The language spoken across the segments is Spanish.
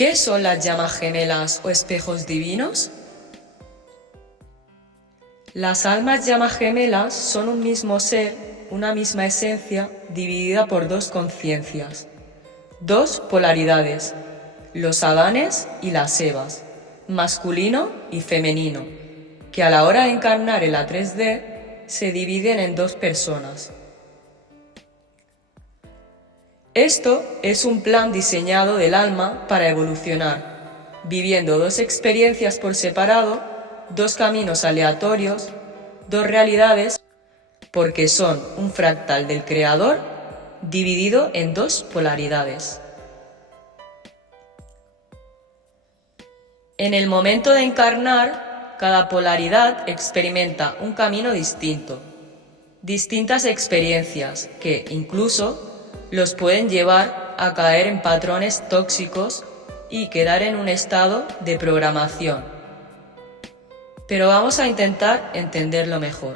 ¿Qué son las llamas gemelas o espejos divinos? Las almas llamas gemelas son un mismo ser, una misma esencia, dividida por dos conciencias, dos polaridades, los Adanes y las Evas, masculino y femenino, que a la hora de encarnar en la 3D se dividen en dos personas. Esto es un plan diseñado del alma para evolucionar, viviendo dos experiencias por separado, dos caminos aleatorios, dos realidades, porque son un fractal del Creador dividido en dos polaridades. En el momento de encarnar, cada polaridad experimenta un camino distinto, distintas experiencias que incluso los pueden llevar a caer en patrones tóxicos y quedar en un estado de programación. Pero vamos a intentar entenderlo mejor.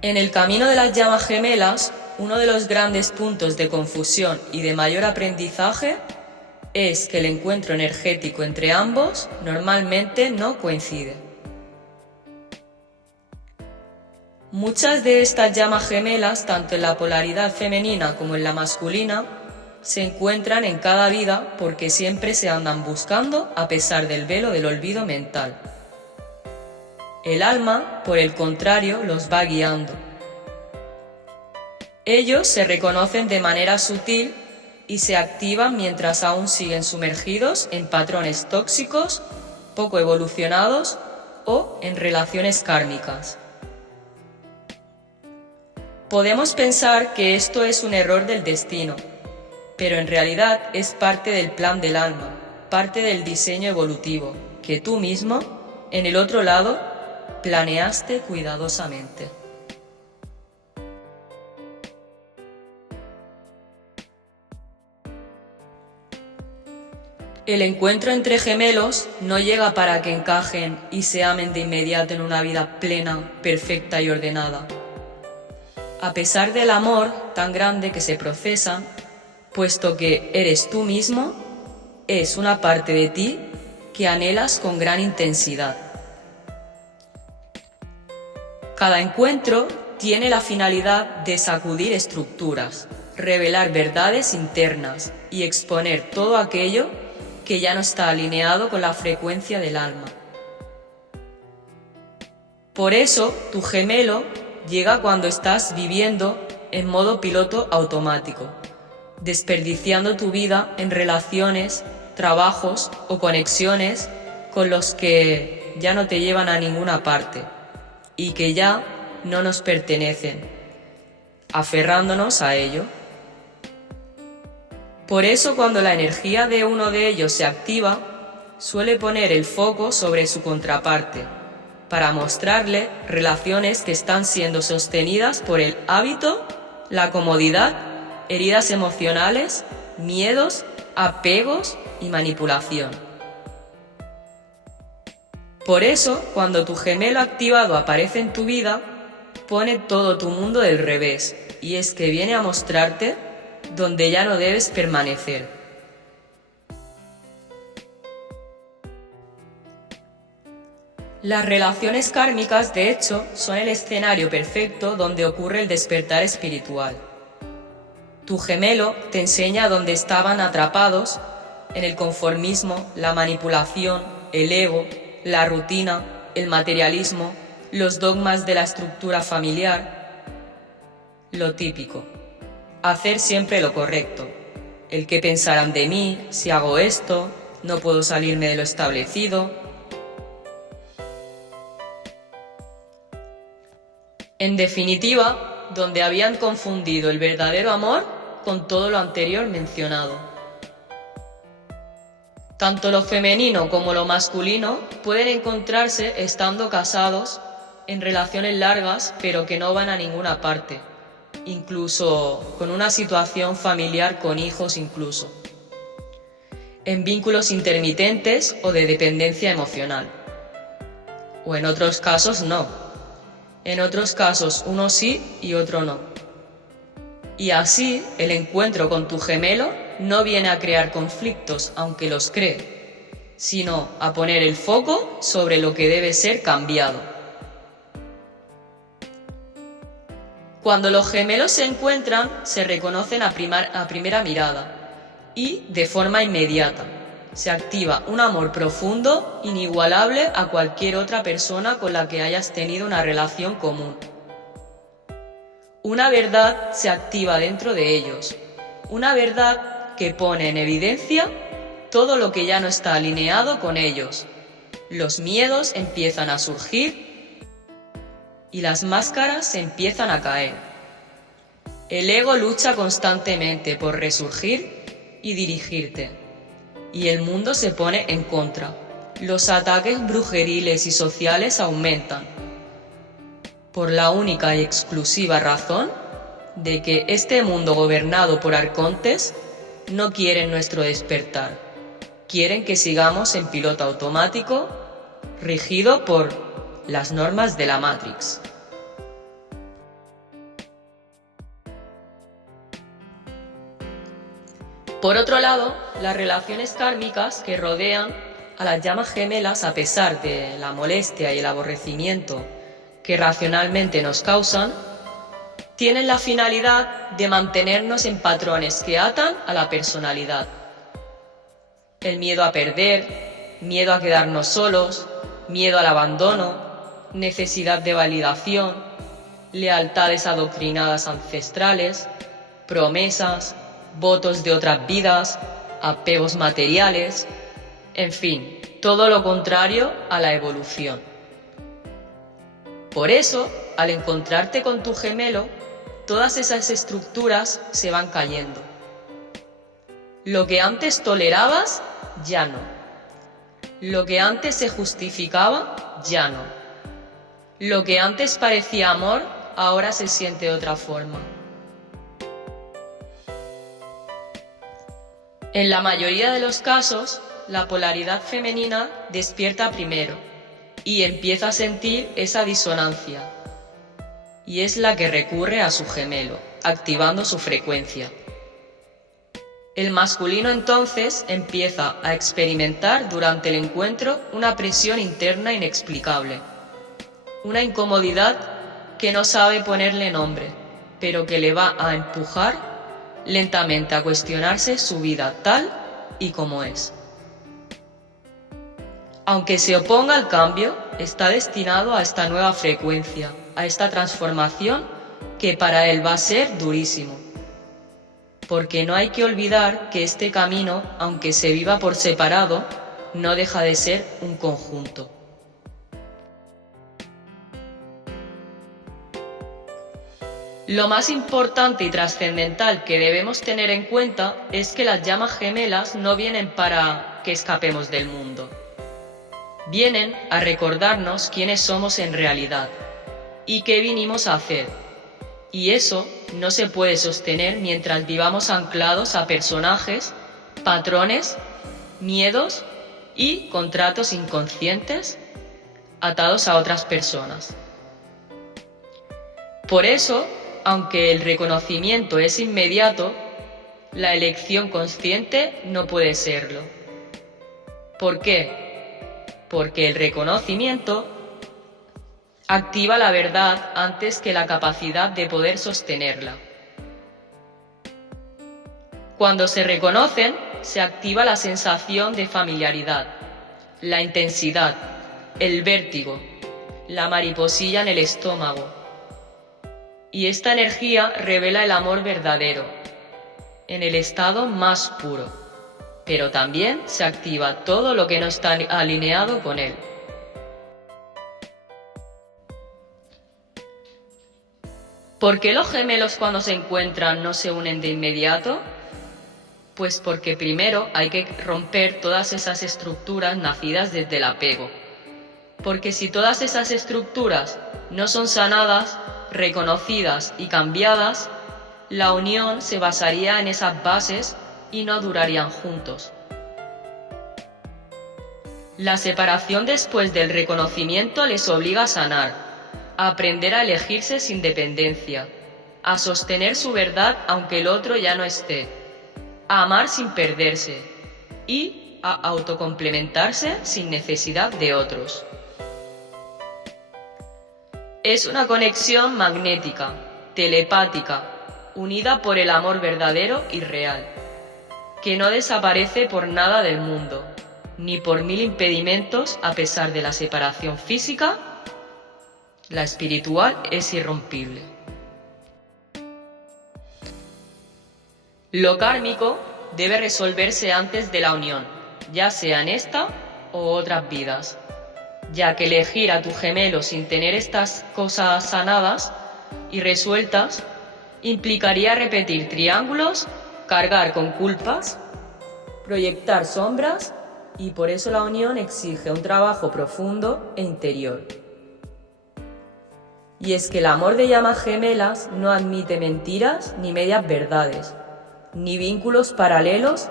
En el camino de las llamas gemelas, uno de los grandes puntos de confusión y de mayor aprendizaje es que el encuentro energético entre ambos normalmente no coincide. Muchas de estas llamas gemelas, tanto en la polaridad femenina como en la masculina, se encuentran en cada vida porque siempre se andan buscando a pesar del velo del olvido mental. El alma, por el contrario, los va guiando. Ellos se reconocen de manera sutil y se activan mientras aún siguen sumergidos en patrones tóxicos, poco evolucionados o en relaciones kármicas. Podemos pensar que esto es un error del destino, pero en realidad es parte del plan del alma, parte del diseño evolutivo, que tú mismo, en el otro lado, planeaste cuidadosamente. El encuentro entre gemelos no llega para que encajen y se amen de inmediato en una vida plena, perfecta y ordenada. A pesar del amor tan grande que se procesan, puesto que eres tú mismo, es una parte de ti que anhelas con gran intensidad. Cada encuentro tiene la finalidad de sacudir estructuras, revelar verdades internas y exponer todo aquello que ya no está alineado con la frecuencia del alma. Por eso, tu gemelo llega cuando estás viviendo en modo piloto automático, desperdiciando tu vida en relaciones, trabajos o conexiones con los que ya no te llevan a ninguna parte y que ya no nos pertenecen, aferrándonos a ello. Por eso, cuando la energía de uno de ellos se activa, suele poner el foco sobre su contraparte, para mostrarle relaciones que están siendo sostenidas por el hábito, la comodidad, heridas emocionales, miedos, apegos y manipulación. Por eso, cuando tu gemelo activado aparece en tu vida, pone todo tu mundo del revés, y es que viene a mostrarte donde ya no debes permanecer. Las relaciones kármicas, de hecho, son el escenario perfecto donde ocurre el despertar espiritual. Tu gemelo te enseña dónde estaban atrapados en el conformismo, la manipulación, el ego, la rutina, el materialismo, los dogmas de la estructura familiar. Lo típico: hacer siempre lo correcto. El qué pensarán de mí, si hago esto, no puedo salirme de lo establecido. En definitiva, donde habían confundido el verdadero amor con todo lo anterior mencionado. Tanto lo femenino como lo masculino pueden encontrarse estando casados en relaciones largas, pero que no van a ninguna parte, incluso con una situación familiar con hijos incluso, en vínculos intermitentes o de dependencia emocional. O en otros casos no. En otros casos uno sí y otro no. Y así, el encuentro con tu gemelo no viene a crear conflictos, aunque los cree, sino a poner el foco sobre lo que debe ser cambiado. Cuando los gemelos se encuentran, se reconocen a primera mirada y de forma inmediata. Se activa un amor profundo, inigualable a cualquier otra persona con la que hayas tenido una relación común. Una verdad se activa dentro de ellos, una verdad que pone en evidencia todo lo que ya no está alineado con ellos. Los miedos empiezan a surgir y las máscaras se empiezan a caer. El ego lucha constantemente por resurgir y dirigirte, y el mundo se pone en contra. Los ataques brujeriles y sociales aumentan, por la única y exclusiva razón de que este mundo gobernado por arcontes no quiere nuestro despertar. Quieren que sigamos en piloto automático, rigido por las normas de la Matrix. Por otro lado, las relaciones kármicas que rodean a las llamas gemelas, a pesar de la molestia y el aborrecimiento que racionalmente nos causan, tienen la finalidad de mantenernos en patrones que atan a la personalidad. El miedo a perder, miedo a quedarnos solos, miedo al abandono, necesidad de validación, lealtades adoctrinadas ancestrales, promesas, votos de otras vidas, apegos materiales, en fin, todo lo contrario a la evolución. Por eso, al encontrarte con tu gemelo, todas esas estructuras se van cayendo. Lo que antes tolerabas, ya no. Lo que antes se justificaba, ya no. Lo que antes parecía amor, ahora se siente de otra forma. En la mayoría de los casos, la polaridad femenina despierta primero y empieza a sentir esa disonancia, y es la que recurre a su gemelo, activando su frecuencia. El masculino entonces empieza a experimentar durante el encuentro una presión interna inexplicable, una incomodidad que no sabe ponerle nombre, pero que le va a empujar lentamente a cuestionarse su vida tal y como es. Aunque se oponga al cambio, está destinado a esta nueva frecuencia, a esta transformación que para él va a ser durísimo. Porque no hay que olvidar que este camino, aunque se viva por separado, no deja de ser un conjunto. Lo más importante y trascendental que debemos tener en cuenta es que las llamas gemelas no vienen para que escapemos del mundo. Vienen a recordarnos quiénes somos en realidad y qué vinimos a hacer. Y eso no se puede sostener mientras vivamos anclados a personajes, patrones, miedos y contratos inconscientes atados a otras personas. Por eso, aunque el reconocimiento es inmediato, la elección consciente no puede serlo. ¿Por qué? Porque el reconocimiento activa la verdad antes que la capacidad de poder sostenerla. Cuando se reconocen, se activa la sensación de familiaridad, la intensidad, el vértigo, la mariposilla en el estómago. Y esta energía revela el amor verdadero, en el estado más puro, pero también se activa todo lo que no está alineado con él. ¿Por qué los gemelos cuando se encuentran no se unen de inmediato? Pues porque primero hay que romper todas esas estructuras nacidas desde el apego. Porque si todas esas estructuras no son sanadas, reconocidas y cambiadas, la unión se basaría en esas bases y no durarían juntos. La separación después del reconocimiento les obliga a sanar, a aprender a elegirse sin dependencia, a sostener su verdad aunque el otro ya no esté, a amar sin perderse y a autocomplementarse sin necesidad de otros. Es una conexión magnética, telepática, unida por el amor verdadero y real, que no desaparece por nada del mundo, ni por mil impedimentos a pesar de la separación física. La espiritual es irrompible. Lo kármico debe resolverse antes de la unión, ya sea en esta o otras vidas, ya que elegir a tu gemelo sin tener estas cosas sanadas y resueltas implicaría repetir triángulos, cargar con culpas, proyectar sombras, y por eso la unión exige un trabajo profundo e interior. Y es que el amor de llamas gemelas no admite mentiras ni medias verdades, ni vínculos paralelos,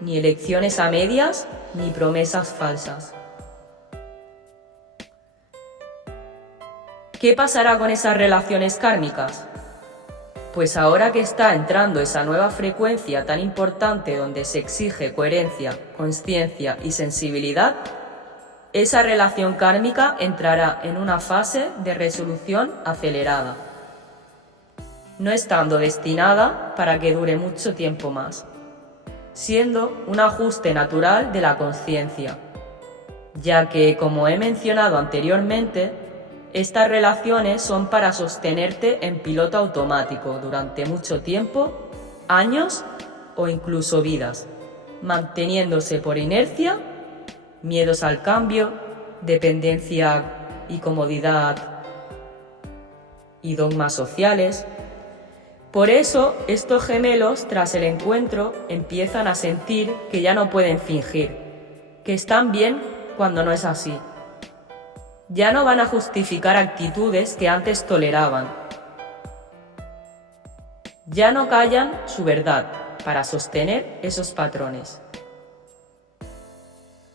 ni elecciones a medias, ni promesas falsas. ¿Qué pasará con esas relaciones kármicas? Pues ahora que está entrando esa nueva frecuencia tan importante donde se exige coherencia, consciencia y sensibilidad, esa relación kármica entrará en una fase de resolución acelerada, no estando destinada para que dure mucho tiempo más, siendo un ajuste natural de la conciencia, ya que, como he mencionado anteriormente, estas relaciones son para sostenerte en piloto automático durante mucho tiempo, años o incluso vidas, manteniéndose por inercia, miedos al cambio, dependencia y comodidad y dogmas sociales. Por eso, estos gemelos, tras el encuentro, empiezan a sentir que ya no pueden fingir, que están bien cuando no es así. Ya no van a justificar actitudes que antes toleraban. Ya no callan su verdad para sostener esos patrones.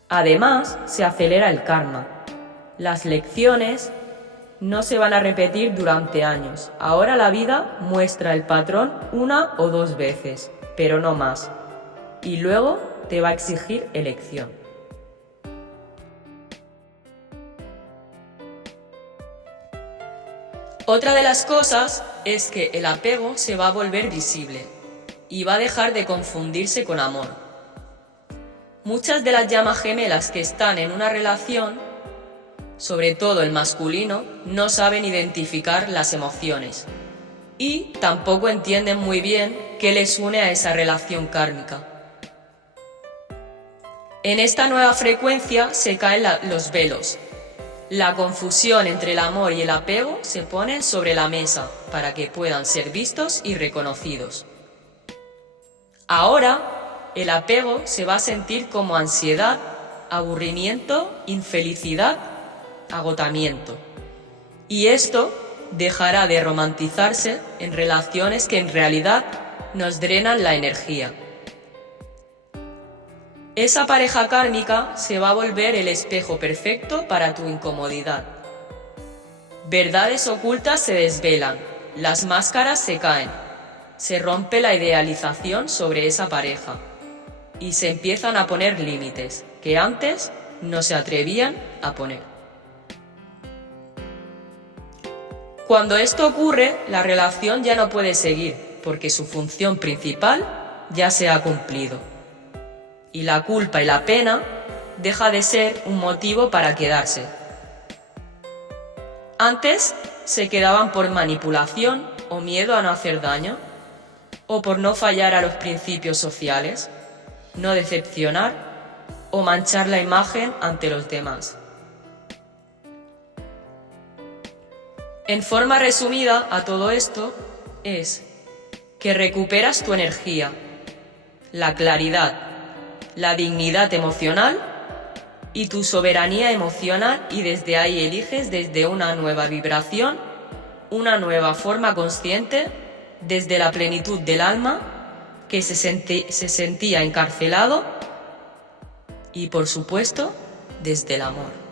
Además, se acelera el karma. Las lecciones no se van a repetir durante años. Ahora la vida muestra el patrón una o dos veces, pero no más. Y luego te va a exigir elección. Otra de las cosas es que el apego se va a volver visible y va a dejar de confundirse con amor. Muchas de las llamas gemelas que están en una relación, sobre todo el masculino, no saben identificar las emociones y tampoco entienden muy bien qué les une a esa relación kármica. En esta nueva frecuencia se caen los velos. La confusión entre el amor y el apego se ponen sobre la mesa para que puedan ser vistos y reconocidos. Ahora, el apego se va a sentir como ansiedad, aburrimiento, infelicidad, agotamiento. Y esto dejará de romantizarse en relaciones que en realidad nos drenan la energía. Esa pareja kármica se va a volver el espejo perfecto para tu incomodidad. Verdades ocultas se desvelan, las máscaras se caen, se rompe la idealización sobre esa pareja y se empiezan a poner límites que antes no se atrevían a poner. Cuando esto ocurre, la relación ya no puede seguir porque su función principal ya se ha cumplido. Y la culpa y la pena deja de ser un motivo para quedarse. Antes se quedaban por manipulación o miedo a no hacer daño, o por no fallar a los principios sociales, no decepcionar o manchar la imagen ante los demás. En forma resumida a todo esto es que recuperas tu energía, la claridad, la dignidad emocional y tu soberanía emocional, y desde ahí eliges desde una nueva vibración, una nueva forma consciente, desde la plenitud del alma que se sentía encarcelado y, por supuesto, desde el amor.